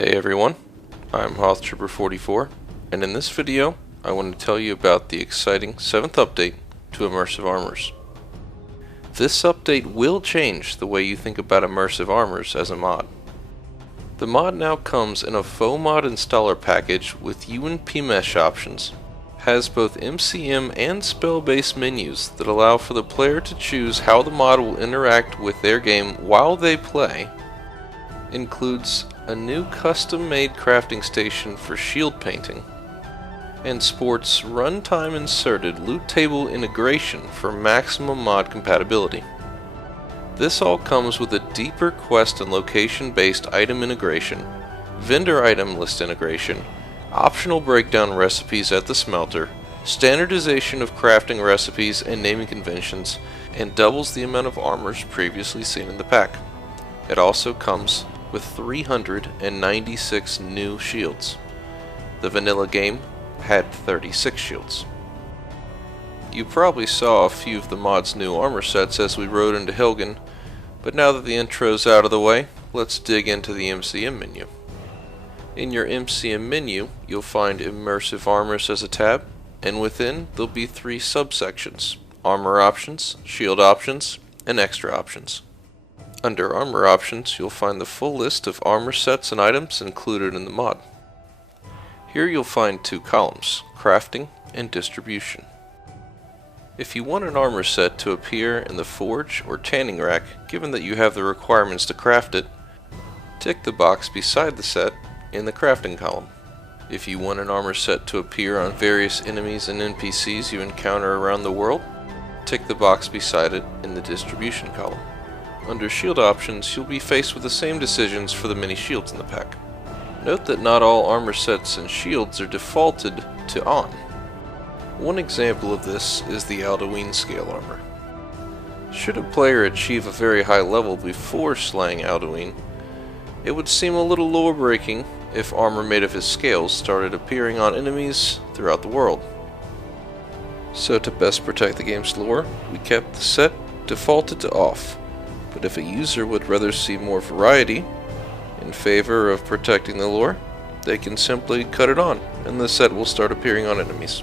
Hey everyone, I'm Hothtrooper44, and in this video I want to tell you about the exciting 7th update to Immersive Armors. This update will change the way you think about Immersive Armors as a mod. The mod now comes in a faux mod installer package with UNP mesh options, has both MCM and spell-based menus that allow for the player to choose how the mod will interact with their game while they play, includes a new custom-made crafting station for shield painting, and sports runtime inserted loot table integration for maximum mod compatibility. This all comes with a deeper quest and location-based item integration, vendor item list integration, optional breakdown recipes at the smelter, standardization of crafting recipes and naming conventions, and doubles the amount of armors previously seen in the pack. It also comes with 396 new shields. The vanilla game had 36 shields. You probably saw a few of the mod's new armor sets as we rode into Hilgen, but now that the intro's out of the way, let's dig into the MCM menu. In your MCM menu, you'll find Immersive Armors as a tab, and within there'll be 3 subsections: Armor Options, Shield Options, and Extra Options. Under Armor Options, you'll find the full list of armor sets and items included in the mod. Here you'll find 2 columns, Crafting and Distribution. If you want an armor set to appear in the forge or tanning rack, given that you have the requirements to craft it, tick the box beside the set in the crafting column. If you want an armor set to appear on various enemies and NPCs you encounter around the world, tick the box beside it in the distribution column. Under shield options, you'll be faced with the same decisions for the many shields in the pack. Note that not all armor sets and shields are defaulted to on. One example of this is the Alduin scale armor. Should a player achieve a very high level before slaying Alduin, it would seem a little lore-breaking if armor made of his scales started appearing on enemies throughout the world. So to best protect the game's lore, we kept the set defaulted to off. But if a user would rather see more variety in favor of protecting the lore, they can simply cut it on, and the set will start appearing on enemies.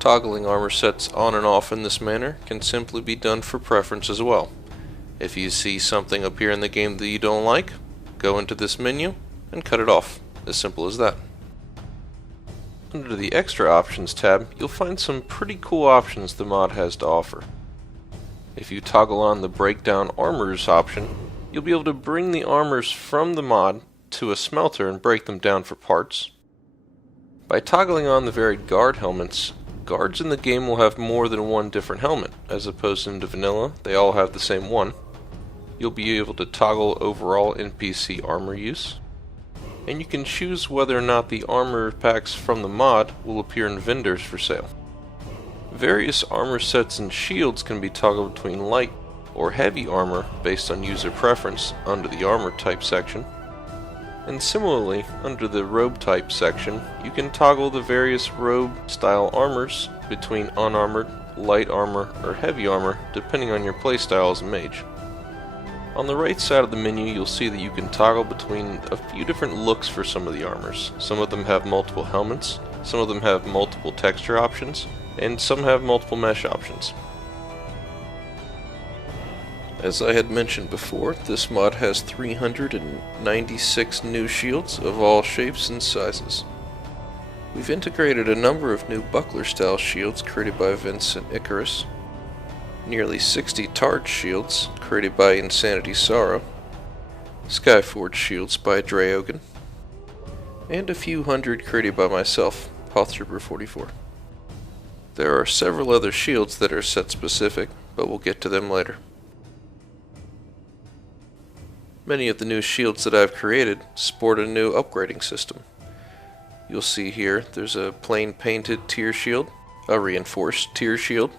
Toggling armor sets on and off in this manner can simply be done for preference as well. If you see something appear in the game that you don't like, go into this menu and cut it off. As simple as that. Under the Extra Options tab, you'll find some pretty cool options the mod has to offer. If you toggle on the Breakdown Armors option, you'll be able to bring the armors from the mod to a smelter and break them down for parts. By toggling on the varied guard helmets, guards in the game will have more than one different helmet, as opposed to vanilla, they all have the same one. You'll be able to toggle overall NPC armor use, and you can choose whether or not the armor packs from the mod will appear in vendors for sale. Various armor sets and shields can be toggled between light or heavy armor based on user preference under the armor type section. And similarly, under the robe type section, you can toggle the various robe style armors between unarmored, light armor, or heavy armor depending on your playstyle as a mage. On the right side of the menu, you'll see that you can toggle between a few different looks for some of the armors. Some of them have multiple helmets, some of them have multiple texture options, and some have multiple mesh options. As I had mentioned before, this mod has 396 new shields of all shapes and sizes. We've integrated a number of new buckler style shields created by Vince and Icarus, nearly 60 Targe shields created by Insanity Sorrow, Skyforge shields by Draogan, and a few hundred created by myself, Hothtrooper44. There are several other shields that are set specific, but we'll get to them later. Many of the new shields that I've created sport a new upgrading system. You'll see here there's a plain painted tier shield, a reinforced tier shield,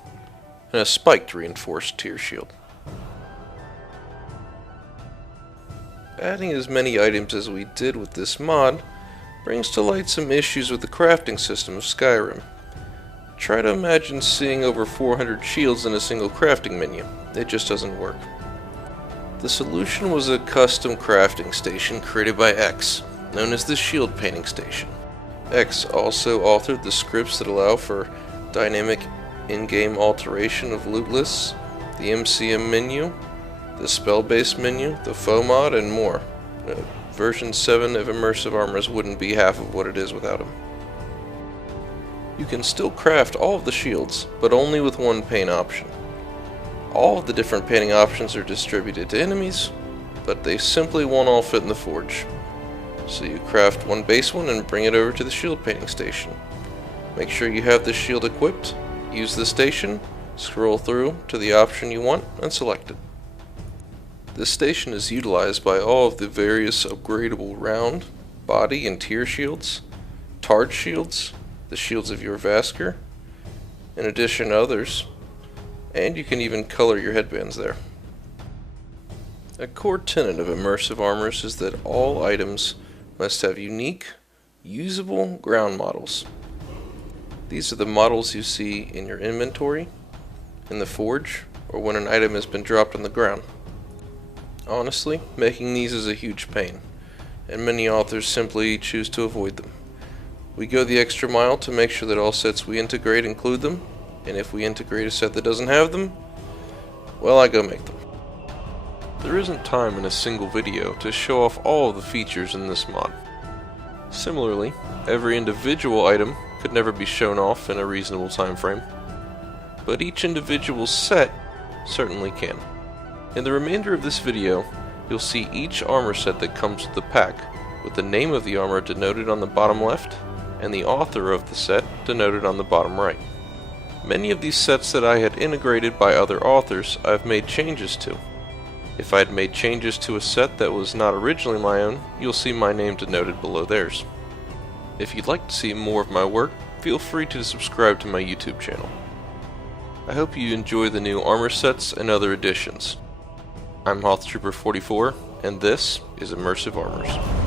and a spiked reinforced tier shield. Adding as many items as we did with this mod brings to light some issues with the crafting system of Skyrim. Try to imagine seeing over 400 shields in a single crafting menu. It just doesn't work. The solution was a custom crafting station created by X, known as the Shield Painting Station. X also authored the scripts that allow for dynamic in-game alteration of loot lists, the MCM menu, the spell-based menu, the foe mod, and more. Version 7 of Immersive Armors wouldn't be half of what it is without him. You can still craft all of the shields, but only with one paint option. All of the different painting options are distributed to enemies, but they simply won't all fit in the forge. So you craft one base one and bring it over to the shield painting station. Make sure you have the shield equipped, use the station, scroll through to the option you want, and select it. This station is utilized by all of the various upgradable round, body, and tier shields, targe shields, the shields of your Vasker, in addition to others, and you can even color your headbands there. A core tenet of Immersive Armors is that all items must have unique, usable ground models. These are the models you see in your inventory, in the forge, or when an item has been dropped on the ground. Honestly, making these is a huge pain, and many authors simply choose to avoid them. We go the extra mile to make sure that all sets we integrate include them, and if we integrate a set that doesn't have them, well, I go make them. There isn't time in a single video to show off all of the features in this mod. Similarly, every individual item could never be shown off in a reasonable time frame, but each individual set certainly can. In the remainder of this video, you'll see each armor set that comes with the pack, with the name of the armor denoted on the bottom left, and the author of the set denoted on the bottom right. Many of these sets that I had integrated by other authors, I've made changes to. If I had made changes to a set that was not originally my own, you'll see my name denoted below theirs. If you'd like to see more of my work, feel free to subscribe to my YouTube channel. I hope you enjoy the new armor sets and other additions. I'm Hothtrooper44, and this is Immersive Armors.